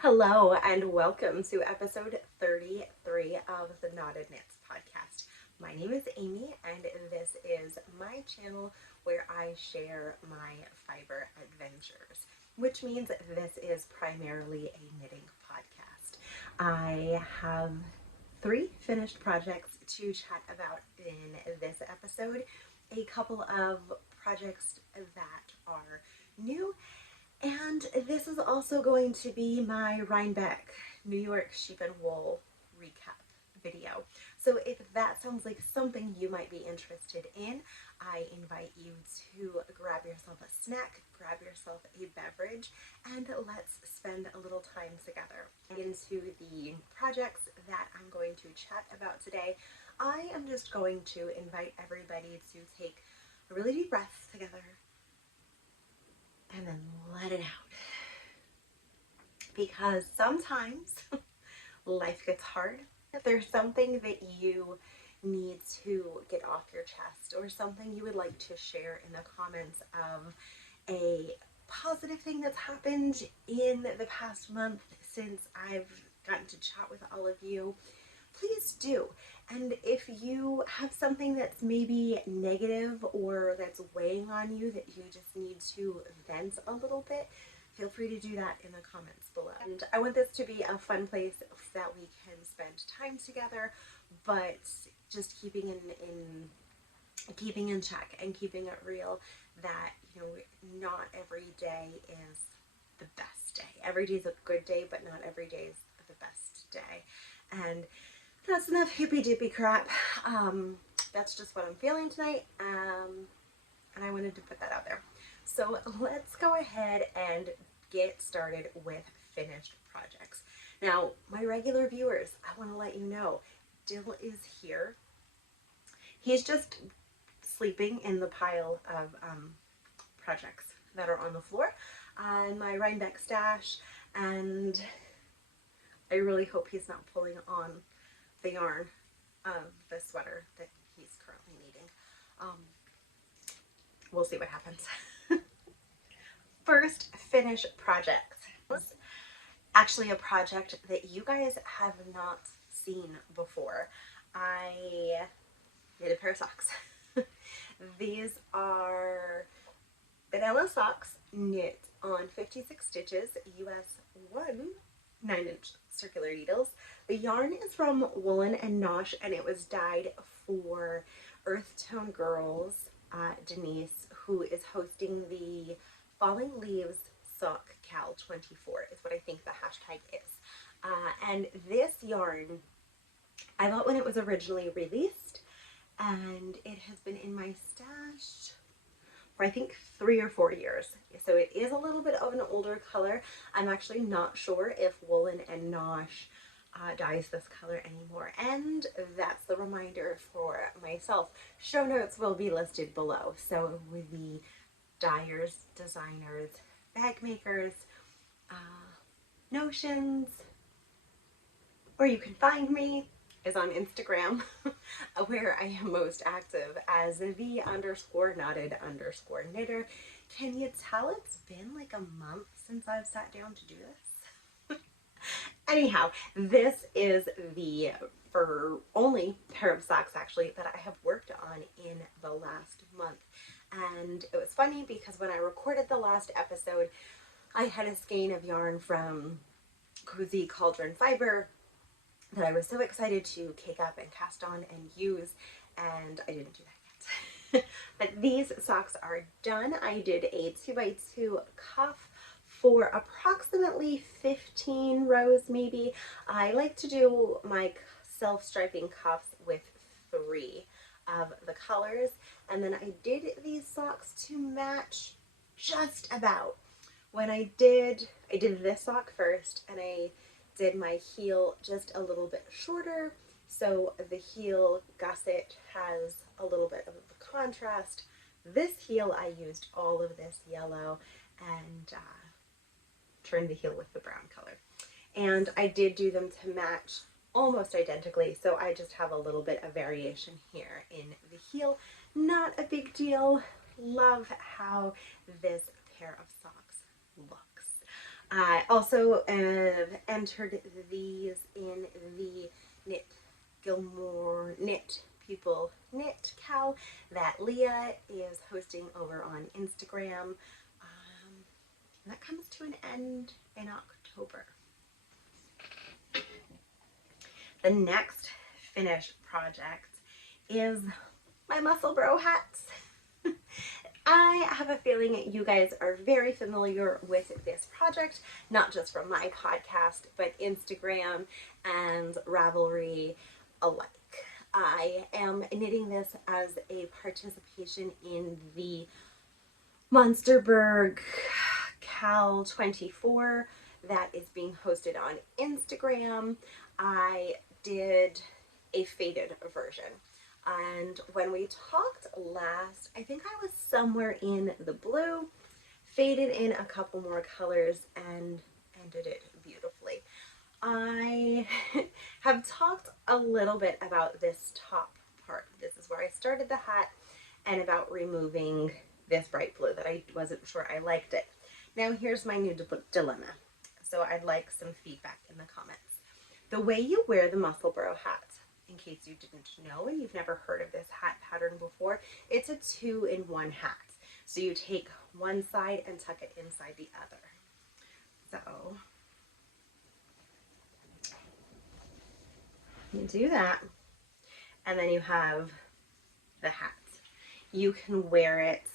Hello and welcome to episode 33 of the Knotted Knits podcast. My name is Amy and this is my channel where I share my fiber adventures, which means this is primarily a knitting podcast. I have 3 finished projects to chat about in this episode, a couple of projects that are new, and this is also going to be my Rhinebeck, New York sheep and wool recap video. So if that sounds like something you might be interested in, I invite you to grab yourself a snack, grab yourself a beverage, and let's spend a little time together. Into the projects that I'm going to chat about today, I am just going to invite everybody to take a really deep breath together and then let it out. Because sometimes life gets hard. If there's something that you need to get off your chest or something you would like to share in the comments of a positive thing that's happened in the past month since I've gotten to chat with all of you, please do. And if you have something that's maybe negative or that's weighing on you that you just need to vent a little bit, feel free to do that in the comments below. And I want this to be a fun place that we can spend time together, but just keeping in check and keeping it real that, you know, not every day is the best day. Every day is a good day, but not every day is the best day. And that's enough hippy dippy crap. That's just what I'm feeling tonight, and I wanted to put that out there. So let's go ahead and get started with finished projects. Now, my regular viewers, I want to let you know, Dill is here. He's just sleeping in the pile of projects that are on the floor in my Rhinebeck stash, and I really hope he's not pulling on the yarn of the sweater that he's currently needing. We'll see what happens. First finish project. Actually a project that you guys have not seen before. I did a pair of socks. These are vanilla socks knit on 56 stitches, US 1 9-inch circular needles. The yarn is from Woolen and Nosh, and it was dyed for Earth Tone Girls, Denise, who is hosting the Falling Leaves Sock Cal 24 is what I think the hashtag is. And this yarn I bought when it was originally released, and it has been in my stash for I think 3 or 4 years. So it is a little bit of an older color. I'm actually not sure if Woolen and Nosh dyes this color anymore. And that's the reminder for myself. Show notes will be listed below. So with the dyers, designers, bag makers, notions, where you can find me is on Instagram, where I am most active as the_knotted_knitter. Can you tell it's been like a month since I've sat down to do this? Anyhow, this is the only pair of socks actually that I have worked on in the last month. And it was funny because when I recorded the last episode, I had a skein of yarn from Cozy Cauldron Fiber that I was so excited to cake up and cast on and use, and I didn't do that yet. But these socks are done. I did a 2x2 cuff for approximately 15 rows maybe. I like to do my self-striping cuffs with 3 of the colors, and then I did these socks to match just about. When I did this sock first, and I did my heel just a little bit shorter, so the heel gusset has a little bit of the contrast. This heel I used all of this yellow and turned the heel with the brown color. And I did do them to match almost identically, so I just have a little bit of variation here in the heel. Not a big deal. Love how this pair of socks looks. I also entered these in the Knit Gilmore Knit People Knit Cow that Leah is hosting over on Instagram. And that comes to an end in October. The next finished project is my Musselburg hats. I have a feeling you guys are very familiar with this project, not just from my podcast, but Instagram and Ravelry alike. I am knitting this as a participation in the Musselburg Cal 24 that is being hosted on Instagram. I did a faded version. And when we talked last, I think I was somewhere in the blue, faded in a couple more colors, and ended it beautifully. I have talked a little bit about this top part. This is where I started the hat, and about removing this bright blue that I wasn't sure I liked it. Now here's my new dilemma. So I'd like some feedback in the comments. The way you wear the Musselburg hat, in case you didn't know and you've never heard of this hat pattern before, it's a 2-in-1 hat. So you take one side and tuck it inside the other. So you do that, and then you have the hat. You can wear it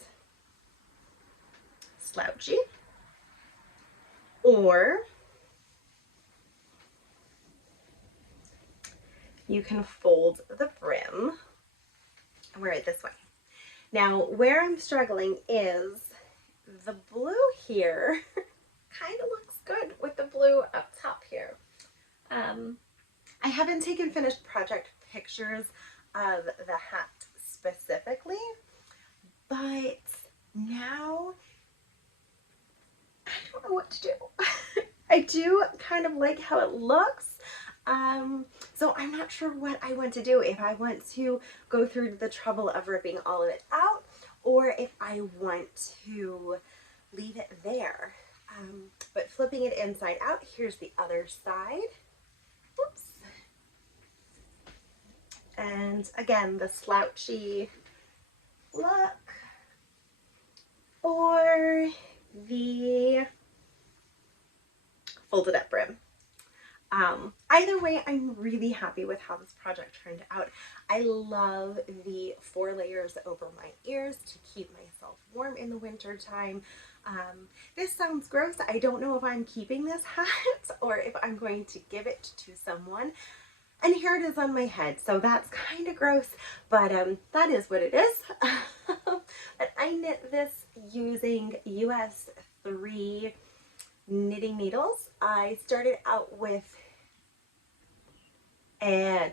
slouchy, or you can fold the brim and wear it this way. Now, where I'm struggling is the blue here kind of looks good with the blue up top here. I haven't taken finished project pictures of the hat specifically, but now I don't know what to do. I do kind of like how it looks. So I'm not sure what I want to do, if I want to go through the trouble of ripping all of it out, or if I want to leave it there. But flipping it inside out, here's the other side. Oops. And again, the slouchy look, or the folded up brim. Either way, I'm really happy with how this project turned out. I love the 4 layers over my ears to keep myself warm in the winter time. This sounds gross. I don't know if I'm keeping this hat or if I'm going to give it to someone. And here it is on my head, so that's kind of gross, but that is what it is. But I knit this using US 3 knitting needles. I started out with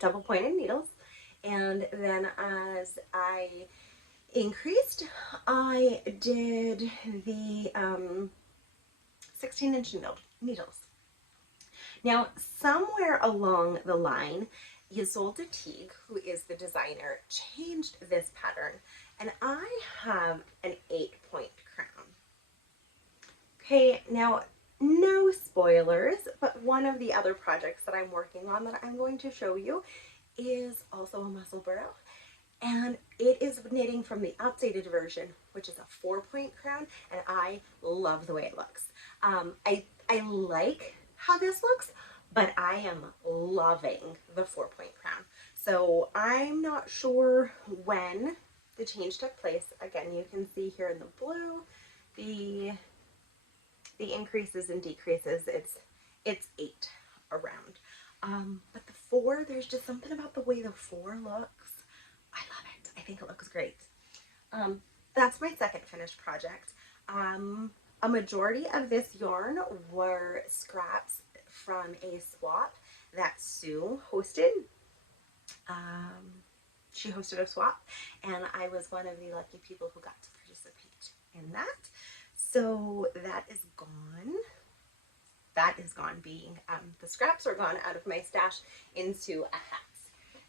double pointed needles, and then as I increased, I did the 16-inch needles. Now, somewhere along the line, Isolde Teague, who is the designer, changed this pattern, and I have an 8-point crown. Okay, now no spoilers, but one of the other projects that I'm working on that I'm going to show you is also a Musselburg, and it is knitting from the updated version, which is a 4-point crown, and I love the way it looks. I like how this looks, but I am loving the 4-point crown. So I'm not sure when the change took place. Again, you can see here in the blue the increases and decreases. It's 8 around. But the 4, there's just something about the way the 4 looks. I love it. I think it looks great. That's my second finished project. A majority of this yarn were scraps from a swap that Sue hosted. She hosted a swap, and I was one of the lucky people who got to participate in that. So that is gone. That is gone, being the scraps are gone out of my stash into a hat.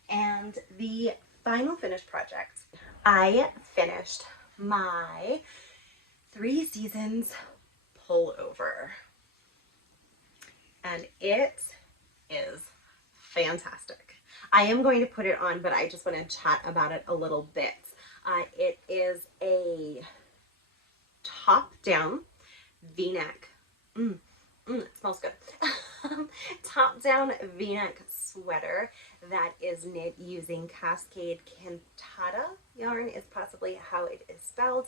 And the final finished project, I finished my 3 Seasons pullover. and it is fantastic. I am going to put it on, but I just want to chat about it a little bit. It is a top-down V-neck. It smells good. Top-down V-neck sweater that is knit using Cascade Cantata yarn is possibly how it is spelled.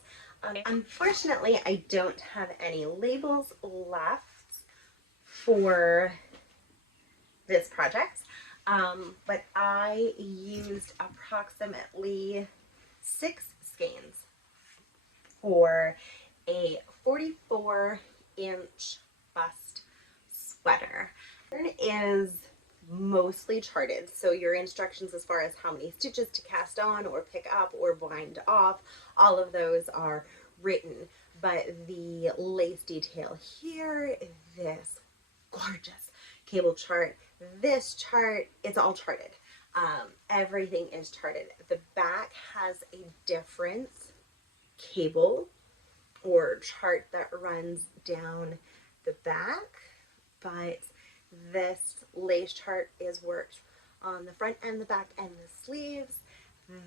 Unfortunately, I don't have any labels left for this project, but I used approximately 6 skeins for a 44-inch bust sweater. It is mostly charted, so your instructions as far as how many stitches to cast on or pick up or bind off, all of those are written, but the lace detail here, this gorgeous cable chart, this chart, it's all charted. Everything is charted. The back has a different cable or chart that runs down the back, but this lace chart is worked on the front and the back and the sleeves.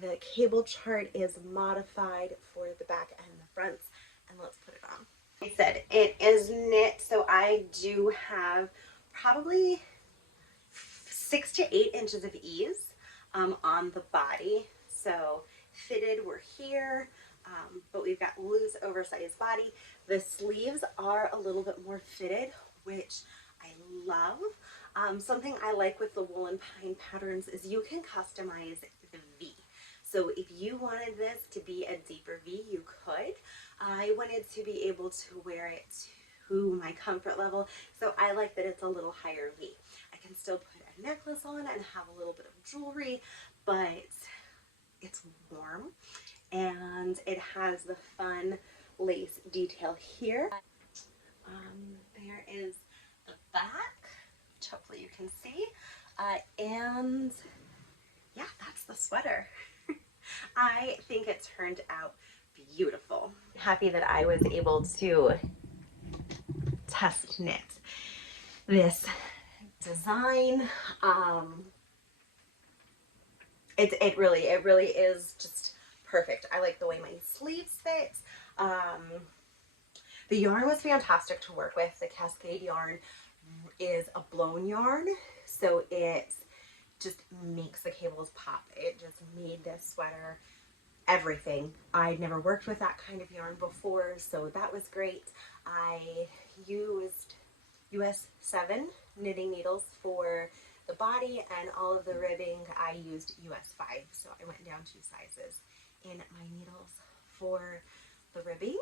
The cable chart is modified for the back and the fronts, and let's put it on. I said it is knit, so I do have probably 6 to 8 inches of ease on the body. So fitted, we're here, but we've got loose, oversized body. The sleeves are a little bit more fitted, which I love. Something I like with the woolen pine patterns is you can customize the V. So if you wanted this to be a deeper V, you could. I wanted to be able to wear it to my comfort level, so I like that it's a little higher V. I can still put a necklace on and have a little bit of jewelry, but it's warm and it has the fun lace detail here. There is the back, which hopefully you can see, and yeah, that's the sweater. I think it turned out beautiful. Happy that I was able to test knit this design. It really is just perfect. I like the way my sleeves fit. The yarn was fantastic to work with. The Cascade yarn is a blown yarn, so it just makes the cables pop. It just made this sweater everything. I'd never worked with that kind of yarn before, so that was great. I used US 7 knitting needles for the body, and all of the ribbing I used US 5, so I went down 2 sizes in my needles for the ribbing.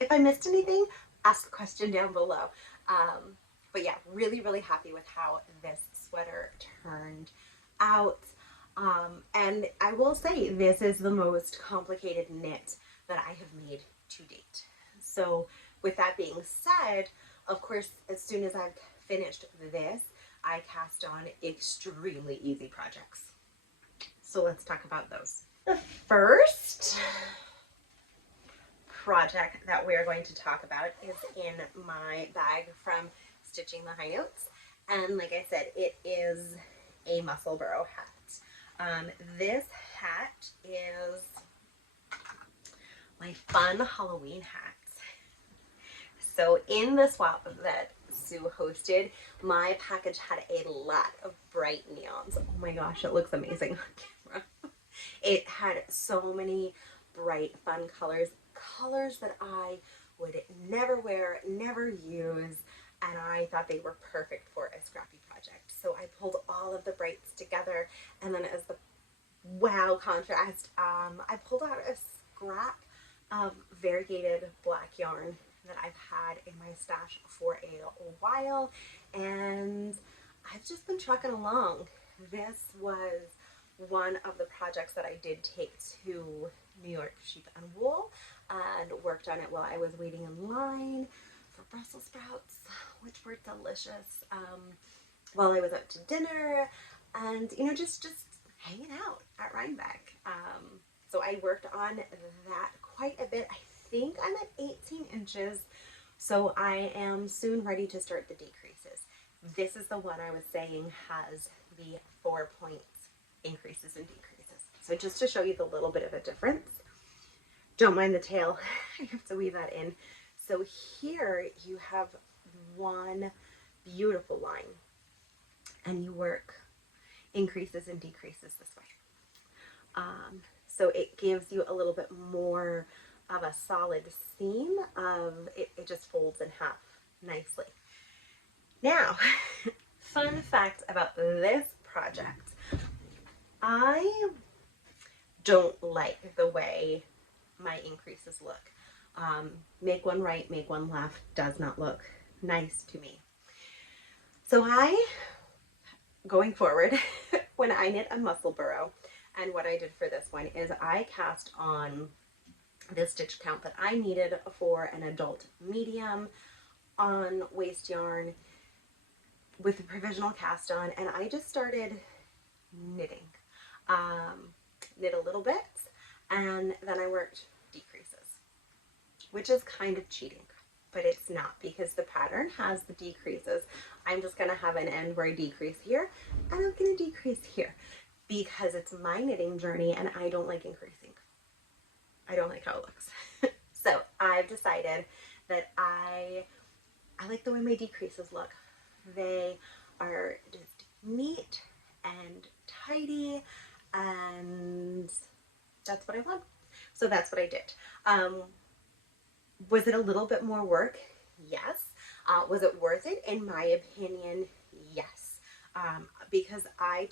If I missed anything, ask a question down below. But yeah, really happy with how this sweater turned out. And I will say this is the most complicated knit that I have made to date. So with that being said, of course, as soon as I've finished this, I cast on extremely easy projects. So let's talk about those. The first project that we're going to talk about is in my bag from Stitching the High Notes, and like I said, it is a Musselburg hat. This hat is my fun Halloween hat. So in the swap that Sue hosted, my package had a lot of bright neons. Oh my gosh, it looks amazing on camera. It had so many bright, fun colors that I would never wear, never use, and I thought they were perfect for a Scrappy project. So I pulled all of the brights together, and then as the wow contrast, I pulled out a scrap of variegated black yarn that I've had in my stash for a while, and I've just been trucking along. This was one of the projects that I did take to New York Sheep and Wool and worked on it while I was waiting in line for Brussels sprouts, which were delicious, while I was out to dinner and, you know, just hanging out at Rhinebeck. So I worked on that quite a bit. I think I'm at 18 inches, So I am soon ready to start the decreases. This is the one I was saying has the 4 points increases and decreases. So just to show you the little bit of a difference, don't mind the tail, I have to weave that in. So here you have one beautiful line and you work increases and decreases this way. So it gives you a little bit more of a solid seam of it just folds in half nicely. Now, fun fact about this project, I don't like the way my increases look. Make one right, make one left does not look nice to me. So going forward, when I knit a muscle burrow, and what I did for this one is I cast on the stitch count that I needed for an adult medium on waste yarn with the provisional cast on, and I just started knitting. Knit a little bit, and then I worked decreases, which is kind of cheating, but it's not because the pattern has the decreases. I'm just going to have an end where I decrease here, and I'm going to decrease here because it's my knitting journey and I don't like increasing. I don't like how it looks. So I've decided that I like the way my decreases look. They are just neat and tidy, and that's what I want. So that's what I did. Was it a little bit more work? Yes. Was it worth it? In my opinion, yes. Because I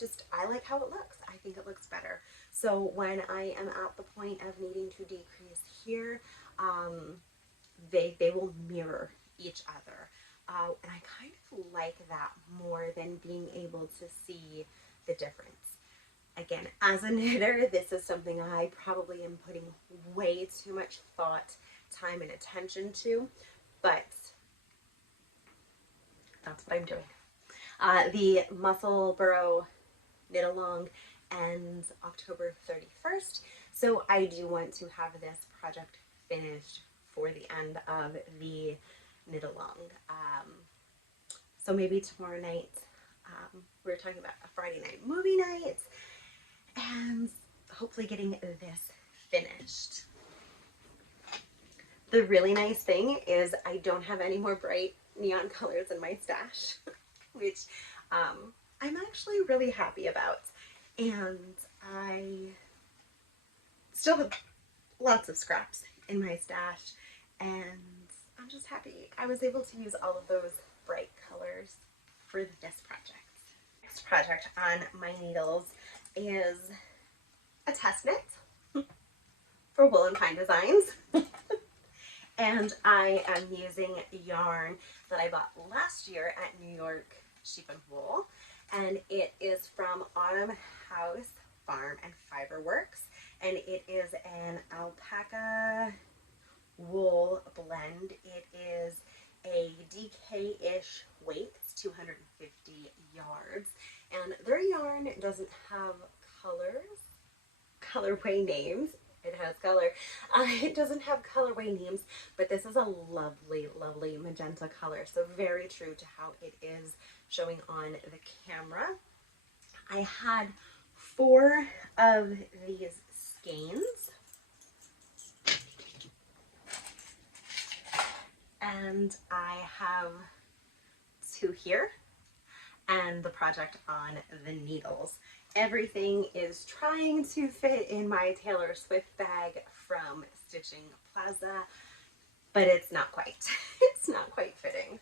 like how it looks. I think it looks better. So when I am at the point of needing to decrease here, they will mirror each other. And I kind of like that more than being able to see the difference. Again, as a knitter, this is something I probably am putting way too much thought, time, and attention to, but that's what I'm doing. The Muscle Burrow Knit Along ends October 31st, so I do want to have this project finished for the end of the Knit Along. So maybe tomorrow night, we're talking about a Friday night movie night, and hopefully getting this finished. The really nice thing is I don't have any more bright neon colors in my stash, which I'm actually really happy about. And I still have lots of scraps in my stash, and I'm just happy I was able to use all of those bright colors for this project. Next project on my needles is a test knit for Wool and Pine Designs. And I am using yarn that I bought last year at New York Sheep and Wool, and it is from Autumn House Farm and Fiber Works, and it is an alpaca wool blend. It is a DK-ish weight, it's 250 yards, and their yarn doesn't have colorway names. It has color. It doesn't have colorway names, but this is a lovely, lovely magenta color. So very true to how it is showing on the camera. I had 4 of these skeins. And I have 2 here. And the project on the needles. Everything is trying to fit in my Taylor Swift bag from Stitching Plaza, but it's not quite. It's not quite fitting.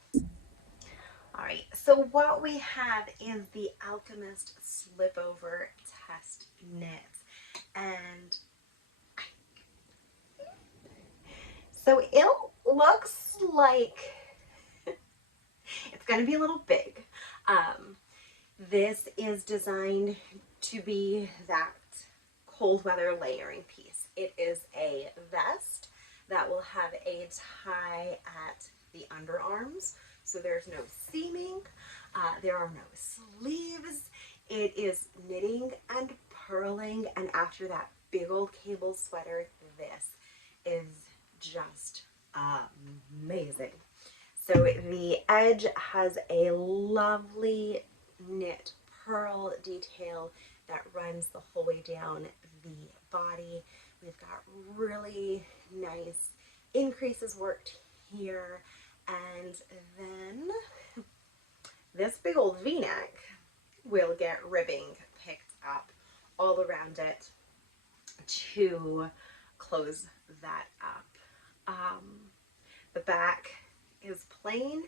All right, so what we have is the Alchemist Slipover test knit, and so it looks like it's going to be a little big. This is designed to be that cold weather layering piece. It is a vest that will have a tie at the underarms, so there's no seaming, there are no sleeves. It is knitting and purling, and after that big old cable sweater, this is just amazing. So the edge has a lovely knit purl detail that runs the whole way down the body. We've got really nice increases worked here, and then this big old v-neck will get ribbing picked up all around it to close that up. The back is plain,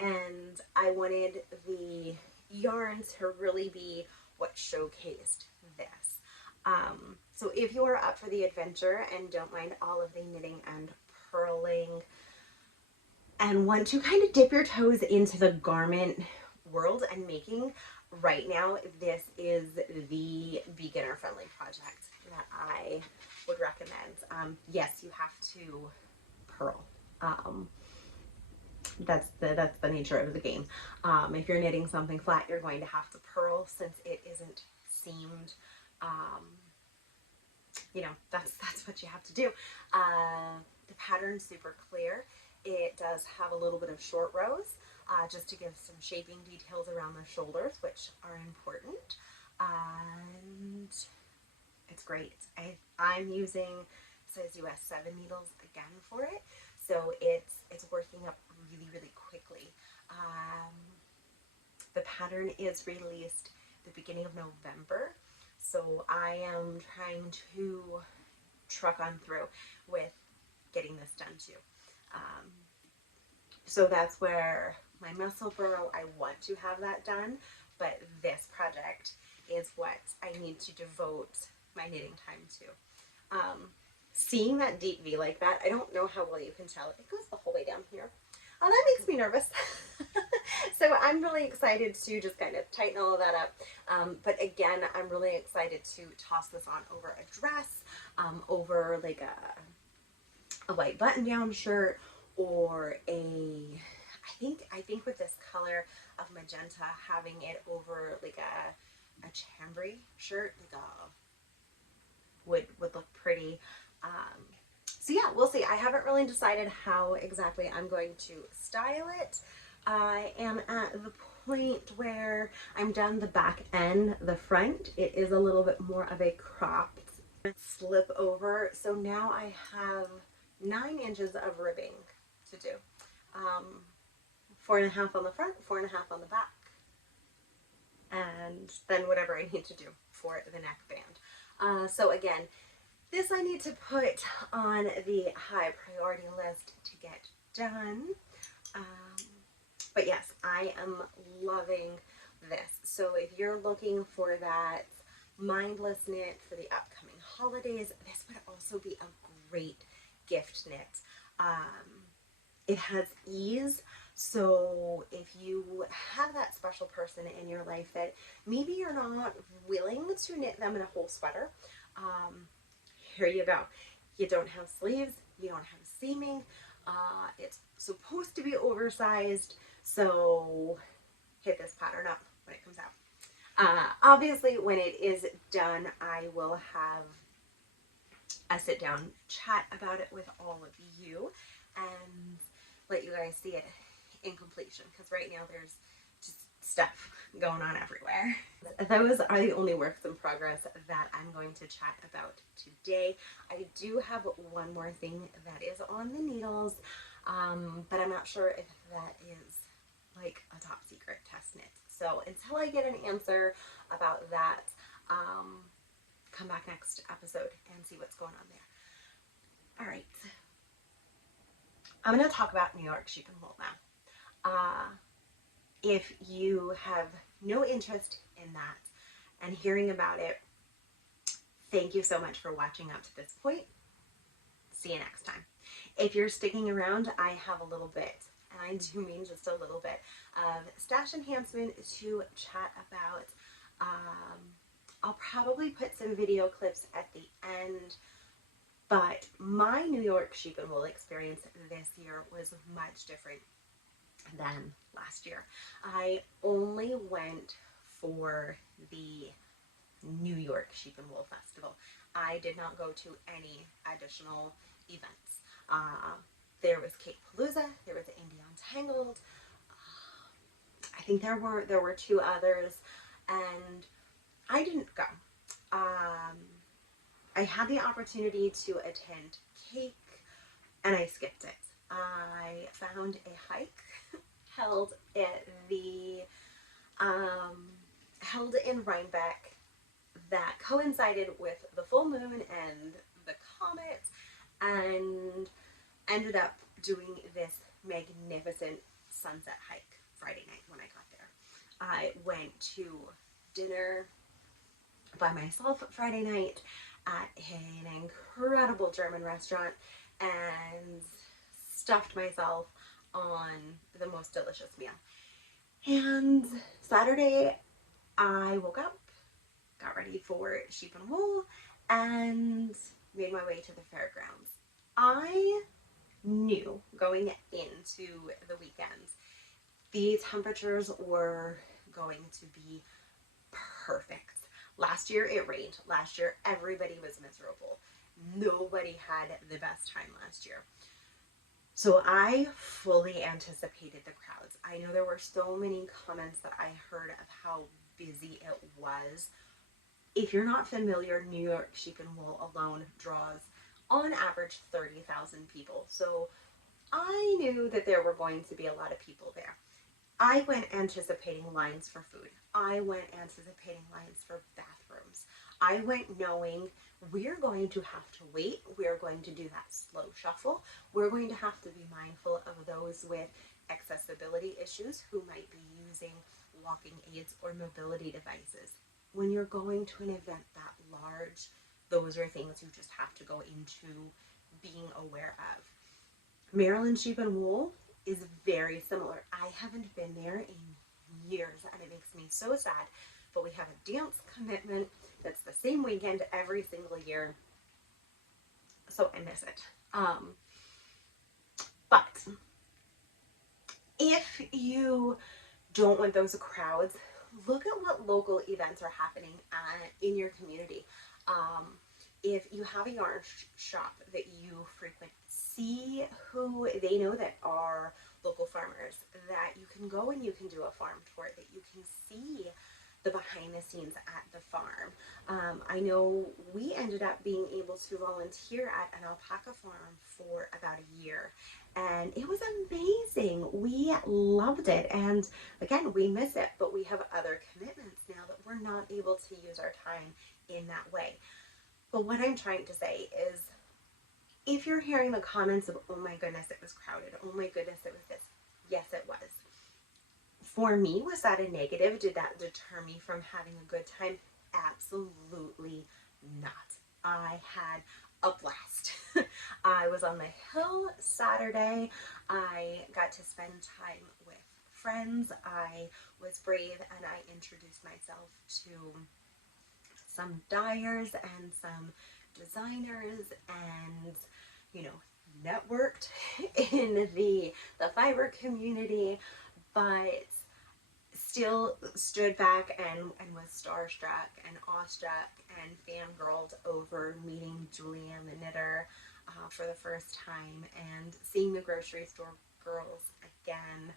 and I wanted the yarn to really be what showcased this. So if you are up for the adventure and don't mind all of the knitting and purling and want to kind of dip your toes into the garment world and making, right now this is the beginner friendly project that I would recommend. Yes, you have to purl. That's the nature of the game. If you're knitting something flat, you're going to have to purl since it isn't seamed. You know, that's what you have to do. The pattern's super clear. It does have a little bit of short rows, just to give some shaping details around the shoulders, which are important. And it's great. I'm using size US 7 needles again for it, so it's working up really quickly. The pattern is released the beginning of November, so I am trying to truck on through with getting this done too. So that's where my Musselburg, I want to have that done, but this project is what I need to devote my knitting time to. Seeing that deep V like that, I don't know how well you can tell. It goes the whole way down here. Oh, that makes me nervous. So I'm really excited to just kind of tighten all of that up. But again, I'm really excited to toss this on over a dress, over like a white button-down shirt, or I think with this color of magenta, having it over like a chambray shirt, like would look pretty. So yeah, we'll see. I haven't really decided how exactly I'm going to style it. I am at the point where I'm done the back end. The front, it is a little bit more of a cropped slip over. So now I have 9 inches of ribbing to do. 4.5 on the front, 4.5 on the back. And then whatever I need to do for the neck band. So again, this I need to put on the high priority list to get done. But yes, I am loving this. So if you're looking for that mindless knit for the upcoming holidays, this would also be a great gift knit. It has ease, so if you have that special person in your life that maybe you're not willing to knit them in a whole sweater, here you go. You don't have sleeves, you don't have seaming, it's supposed to be oversized, so hit this pattern up when it comes out. Obviously, when it is done, I will have a sit down chat about it with all of you and let you guys see it in completion, because right now there's just stuff going on everywhere. Those are the only works in progress that I'm going to chat about today. I do have one more thing that is on the needles, but I'm not sure if that is like a top secret test knit. So until I get an answer about that, come back next episode and see what's going on there. All right. I'm going to talk about New York sheep and wool now. If you have no interest in that and hearing about it, thank you so much for watching up to this point. See you next time. If you're sticking around, I have a little bit, and I do mean just a little bit, of stash enhancement to chat about. I'll probably put some video clips at the end, but my New York sheep and wool experience this year was much different than last year. I only went for the New York Sheep and Wool Festival. I did not go to any additional events. There was Cake Palooza, there was Indie Untangled. I think there were two others, and I didn't go. I had the opportunity to attend Cake, and I skipped it. I found a hike held at the held in Rhinebeck that coincided with the full moon and the comet, and ended up doing this magnificent sunset hike Friday night when I got there. I went to dinner by myself Friday night at an incredible German restaurant and stuffed myself on the most delicious meal. And Saturday, I woke up, got ready for sheep and wool, and made my way to the fairgrounds. I knew going into the weekend, the temperatures were going to be perfect. Last year it rained. Last year everybody was miserable. Nobody had the best time last year. So I fully anticipated the crowds. I know there were so many comments that I heard of how busy it was. If you're not familiar, New York Sheep and Wool alone draws on average 30,000 people. So I knew that there were going to be a lot of people there. I went anticipating lines for food. I went anticipating lines for bathrooms. I went knowing we're going to have to wait. We're going to do that slow shuffle. We're going to have to be mindful of those with accessibility issues who might be using walking aids or mobility devices. When you're going to an event that large, those are things you just have to go into being aware of. Maryland Sheep and Wool is very similar. I haven't been there in years, and it makes me so sad, but we have a dance commitment that's the same weekend every single year, so I miss it. But if you don't want those crowds, look at what local events are happening in your community. If you have a yarn shop that you frequent, see who they know that are local farmers, that you can go and you can do a farm tour, that you can see the behind the scenes at the farm. I know we ended up being able to volunteer at an alpaca farm for about a year, and it was amazing. We loved it, and again, we miss it, but we have other commitments now that we're not able to use our time in that way. But what I'm trying to say is, if you're hearing the comments of, oh my goodness, it was crowded, oh my goodness, it was this, yes, it was. For me, was that a negative? Did that deter me from having a good time? Absolutely not. I had a blast. I was on the hill Saturday. I got to spend time with friends. I was brave and I introduced myself to some dyers and some designers, and networked in the fiber community, but still stood back and was starstruck and awestruck and fangirled over meeting Julianne the knitter for the first time, and seeing the grocery store girls again,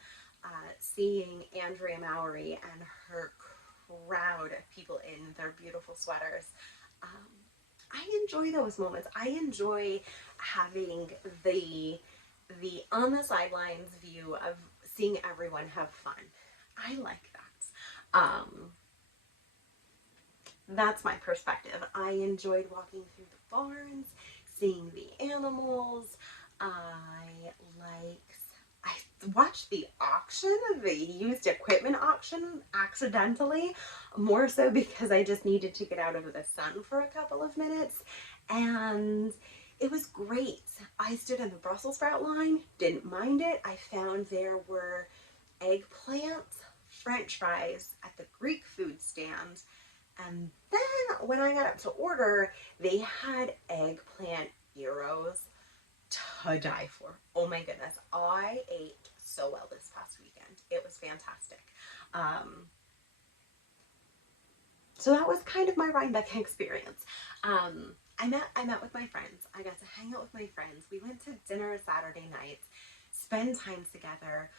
seeing Andrea Mowry and her crowd of people in their beautiful sweaters. I enjoy those moments. I enjoy having the on the sidelines view of seeing everyone have fun. I like that. That's my perspective. I enjoyed walking through the barns, seeing the animals. I watched the auction, the used equipment auction, accidentally, more so because I just needed to get out of the sun for a couple of minutes, and it was great. I stood in the Brussels sprout line, didn't mind it. I found there were eggplants, French fries at the Greek food stand, and then when I got up to order, they had eggplant gyros to die for. Oh my goodness, I ate so well this past weekend. It was fantastic. So that was kind of my Rhinebeck experience. I met with my friends. I got to hang out with my friends. We went to dinner Saturday night, spend time together.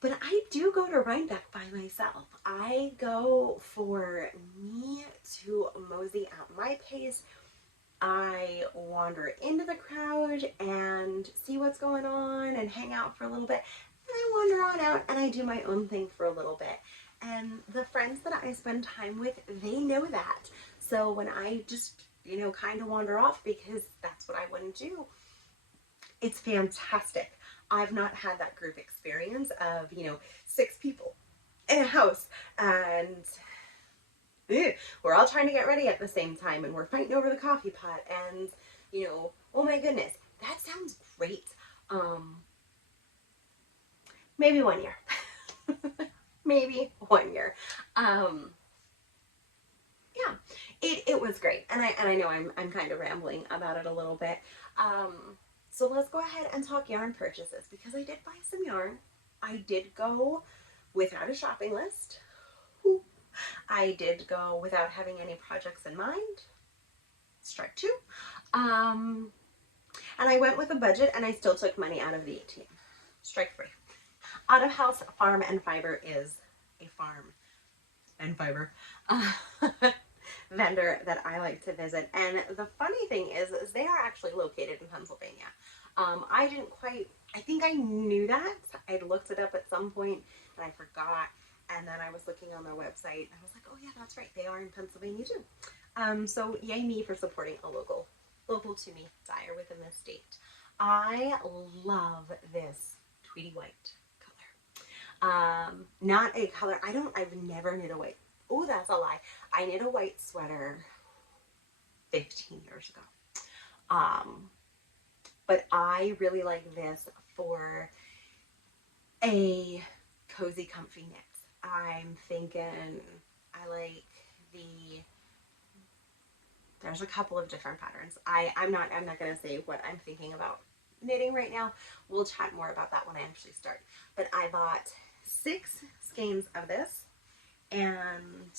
But I do go to Rhinebeck by myself. I go for me to mosey at my pace. I wander into the crowd and see what's going on and hang out for a little bit. And I wander on out and I do my own thing for a little bit. And the friends that I spend time with, they know that. So when I just, you know, kind of wander off because that's what I want to do, it's fantastic. I've not had that group experience of, you know, 6 people in a house and we're all trying to get ready at the same time and we're fighting over the coffee pot and, you know, oh my goodness, that sounds great. Maybe 1 year. Maybe 1 year. Yeah, it was great. And I know I'm kind of rambling about it a little bit. So let's go ahead and talk yarn purchases because I did buy some yarn. I did go without a shopping list. I did go without having any projects in mind. Strike 2. And I went with a budget and I still took money out of the ATM. Strike 3. Out of House Farm and Fiber is a farm and fiber vendor that I like to visit. And the funny thing is they are actually located in Pennsylvania. I think I knew that. I'd looked it up at some point and I forgot. And then I was looking on their website and I was like, oh yeah, that's right. They are in Pennsylvania too. So yay me for supporting a local to me dyer within this state. I love this Tweedy white color. Not a color, I've never knit a white. Oh, that's a lie. I knit a white sweater 15 years ago. But I really like this for a cozy, comfy knit. I'm thinking I like there's a couple of different patterns. I'm not going to say what I'm thinking about knitting right now. We'll chat more about that when I actually start. But I bought 6 skeins of this and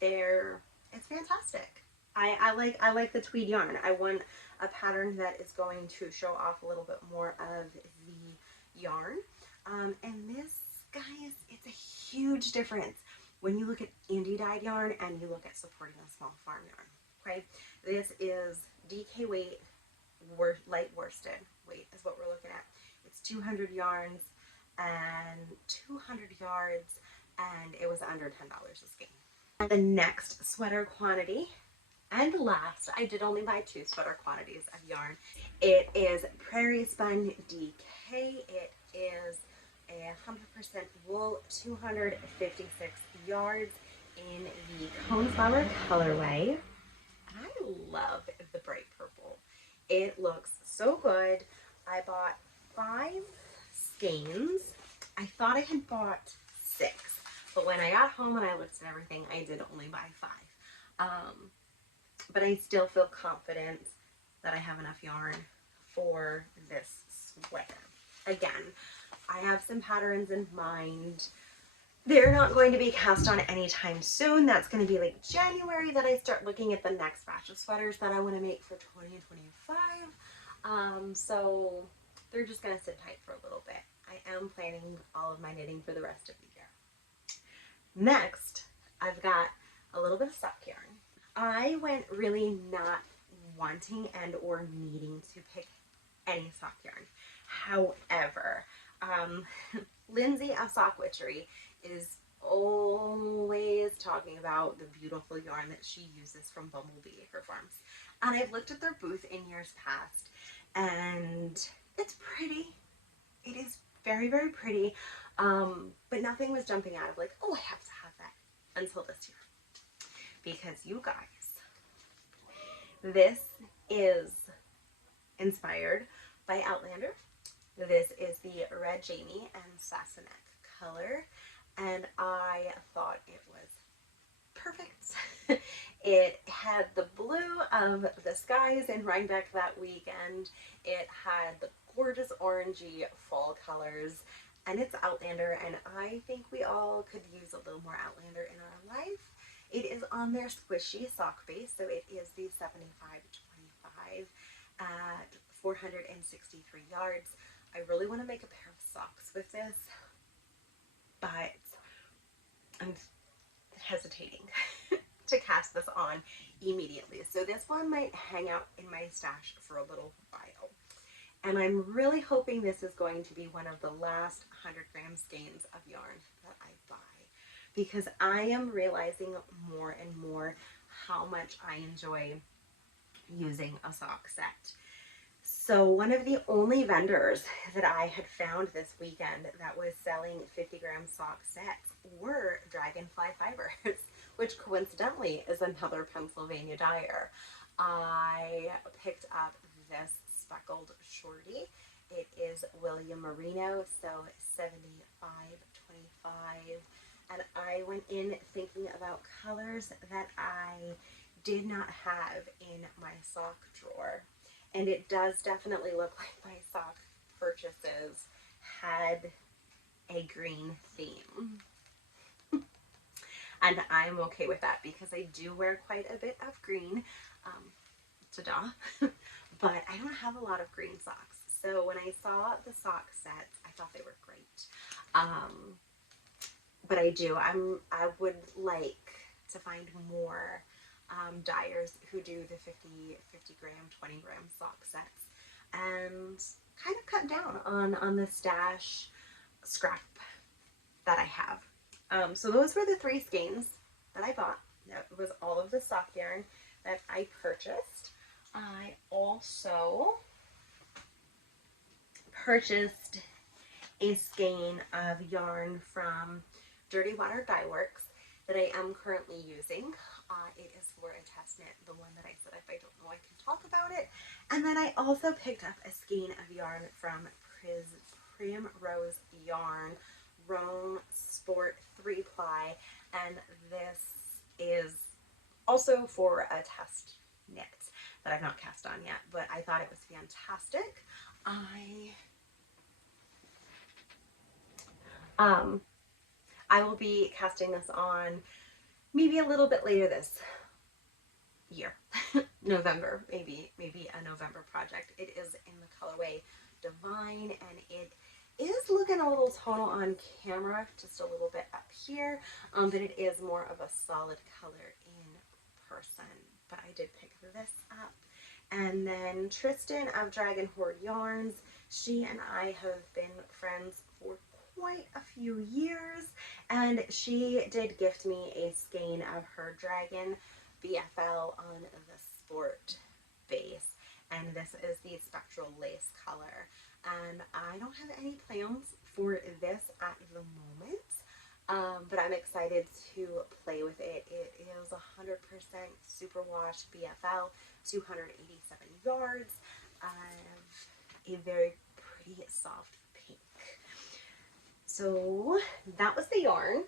it's fantastic. I like the tweed yarn. I want a pattern that is going to show off a little bit more of the yarn. And this, guys, it's a huge difference when you look at indie dyed yarn and you look at supporting a small farm yarn. Okay, this is DK weight, light worsted weight is what we're looking at. It's 200 yarns and 200 yards, and it was under $10 a skein. The next sweater quantity, and last, I did only buy 2 sweater quantities of yarn. It is Prarie Spun DK. It is a 100% wool, 256 yards in the coneflower colorway. I love the bright purple. It looks so good. I bought 5 skeins. I thought I had bought 6, but when I got home and I looked at everything, I did only buy 5. But I still feel confident that I have enough yarn for this sweater. Again, I have some patterns in mind. They're not going to be cast on anytime soon. That's going to be like January that I start looking at the next batch of sweaters that I want to make for 2025. So they're just going to sit tight for a little bit. I am planning all of my knitting for the rest of the year. Next, I've got a little bit of sock yarn. I went really not wanting and or needing to pick any sock yarn. However, Lindsay of Sock Witchery is always talking about the beautiful yarn that she uses from Bumblebee Acre Farms. And I've looked at their booth in years past and it's pretty. It is very, very pretty. But nothing was jumping out of like, oh, I have to have that until this year. Because you guys, this is inspired by Outlander. This is the Red Jamie and Sasanach color, and I thought it was perfect. It had the blue of the skies in Rhinebeck that weekend. It had the gorgeous orangey fall colors, and it's Outlander, and I think we all could use a little more Outlander in our life. It is on their squishy sock base, so it is the 75-25 at 463 yards. I really want to make a pair of socks with this, but I'm hesitating to cast this on immediately. So this one might hang out in my stash for a little while. And I'm really hoping this is going to be one of the last 100-gram skeins of yarn that I buy, because I am realizing more and more how much I enjoy using a sock set. So one of the only vendors that I had found this weekend that was selling 50-gram sock sets were Dragonfly Fibers, which coincidentally is another Pennsylvania dyer. I picked up this speckled shorty. It is William Merino, so 75/25. And I went in thinking about colors that I did not have in my sock drawer. And it does definitely look like my sock purchases had a green theme. And I'm okay with that because I do wear quite a bit of green. Ta-da. But I don't have a lot of green socks. So when I saw the sock sets, I thought they were great. But I would like to find more dyers who do the 50-gram, 20-gram sock sets and kind of cut down on the stash scrap that I have. So those were the 3 skeins that I bought. That was all of the sock yarn that I purchased. I also purchased a skein of yarn from Dirty Water Dye Works that I am currently using. It is for a test knit, the one that I said if I don't know I can talk about it. And then I also picked up a skein of yarn from Primrose Yarn, Rome Sport 3-ply, and this is also for a test knit that I've not cast on yet, but I thought it was fantastic. I will be casting this on maybe a little bit later this year. November, maybe a November project. It is in the colorway Divine, and it is looking a little tonal on camera, just a little bit up here, but it is more of a solid color in person. But I did pick this up. And then Tristan of Dragon Horde Yarns, she and I have been friends for quite a few years, and she did gift me a skein of her Dragon BFL on the sport base, and this is the spectral lace color. And I don't have any plans for this at the moment, but I'm excited to play with it. It is 100% superwash BFL, 287 yards, a very pretty soft pink. So that was the yarn.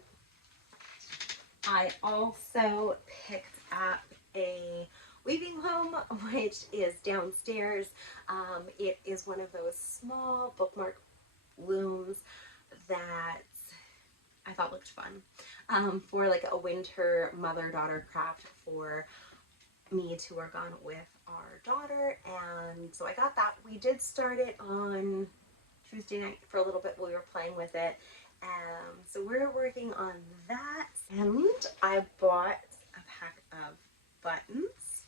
I also picked up a weaving loom, which is downstairs. It is one of those small bookmark looms that I thought looked fun for like a winter mother-daughter craft for me to work on with our daughter. And so I got that. We did start it on Tuesday night for a little bit. We were playing with it. So we're working on that. And I bought a pack of buttons.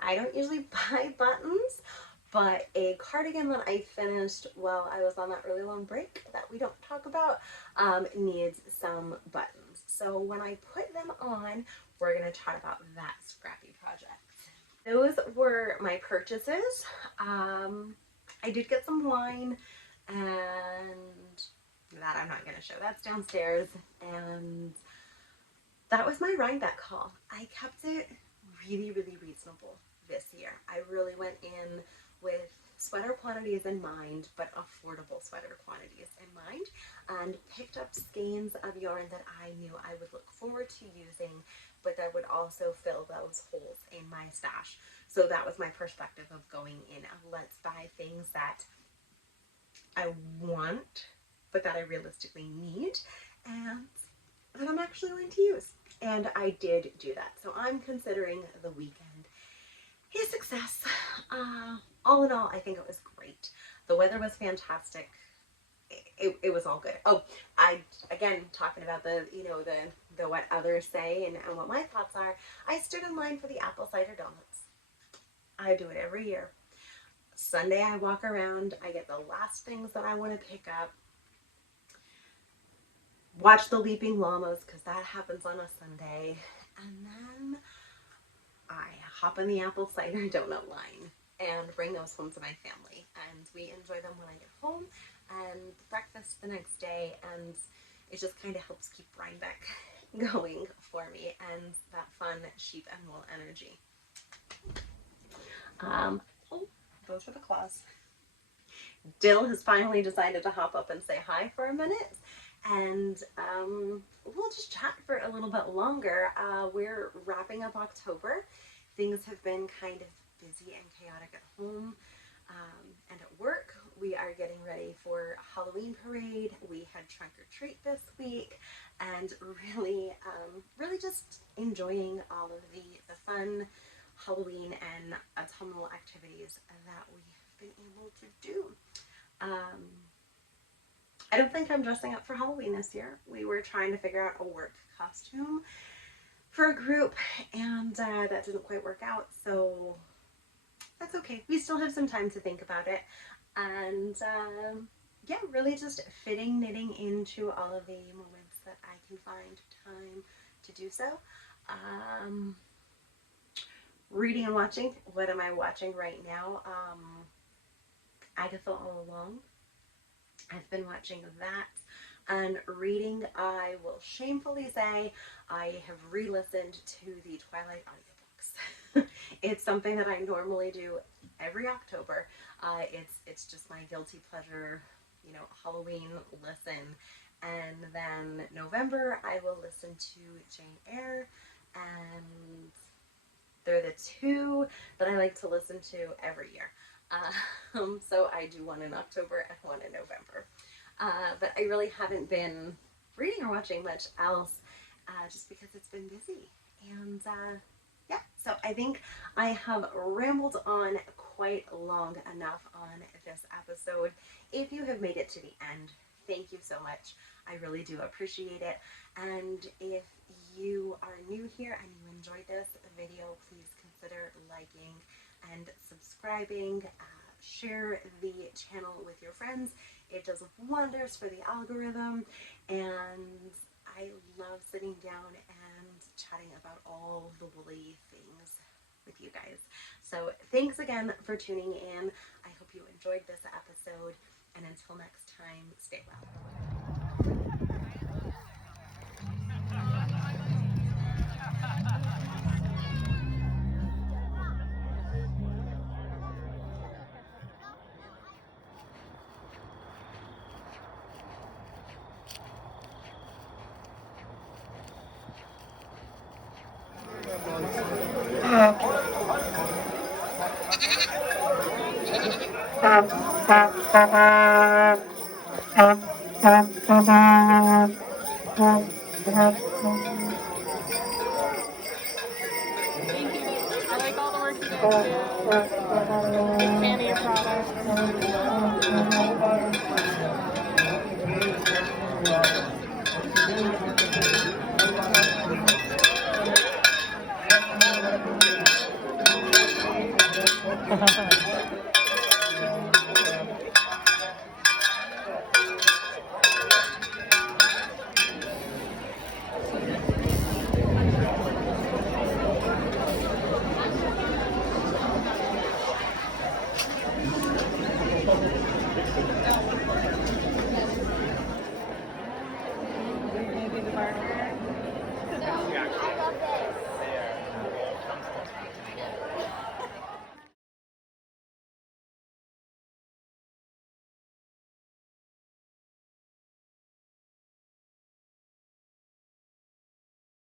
I don't usually buy buttons, but a cardigan that I finished while I was on that really long break that we don't talk about needs some buttons. So when I put them on, we're going to talk about that Scrappy project. Those were my purchases. I did get some wine, and that I'm not going to show. That's downstairs. And that was my Rhinebeck haul. I kept it really, really reasonable this year. I really went in with sweater quantities in mind, but affordable sweater quantities in mind, and picked up skeins of yarn that I knew I would look forward to using, but that would also fill those holes in my stash. So that was my perspective of going in. Let's buy things that I want, but that I realistically need, and that I'm actually going to use. And I did do that. So I'm considering the weekend a success. All in all, I think it was great. The weather was fantastic. It was all good. Oh, I, again, talking about the, the what others say and what my thoughts are. I stood in line for the apple cider donuts. I do it every year. Sunday I walk around, I get the last things that I want to pick up, watch the leaping llamas because that happens on a Sunday, and then I hop in the apple cider donut line and bring those home to my family, and we enjoy them when I get home and breakfast the next day, and it just kind of helps keep Rhinebeck going for me and that fun sheep and wool energy. Oh, those are the claws. Dill has finally decided to hop up and say hi for a minute, and we'll just chat for a little bit longer. We're wrapping up October. Things have been kind of busy and chaotic at home and at work. We are getting ready for Halloween parade. We had trunk or treat this week, and really just enjoying all of the fun Halloween and autumnal activities that we've been able to do. I don't think I'm dressing up for Halloween this year. We were trying to figure out a work costume for a group, and that didn't quite work out, so that's okay. We still have some time to think about it, and yeah, really just knitting into all of the moments that I can find time to do so. Reading and watching. What am I watching right now? Agatha All Along. I've been watching that. And reading, I will shamefully say I have re-listened to the Twilight audiobooks. It's something that I normally do every October. It's just my guilty pleasure, Halloween listen. And then November, I will listen to Jane Eyre, and they're the two that I like to listen to every year. So I do one in October and one in November. But I really haven't been reading or watching much else just because it's been busy. And yeah, so I think I have rambled on quite long enough on this episode. If you have made it to the end, thank you so much. I really do appreciate it. And if you are new here and you enjoyed this video, please consider liking and subscribing. Share the channel with your friends. It does wonders for the algorithm, and I love sitting down and chatting about all the woolly things with you guys. So thanks again for tuning in. I hope you enjoyed this episode, and until next time, stay well. I like all the work you guys do. Big fan of your product.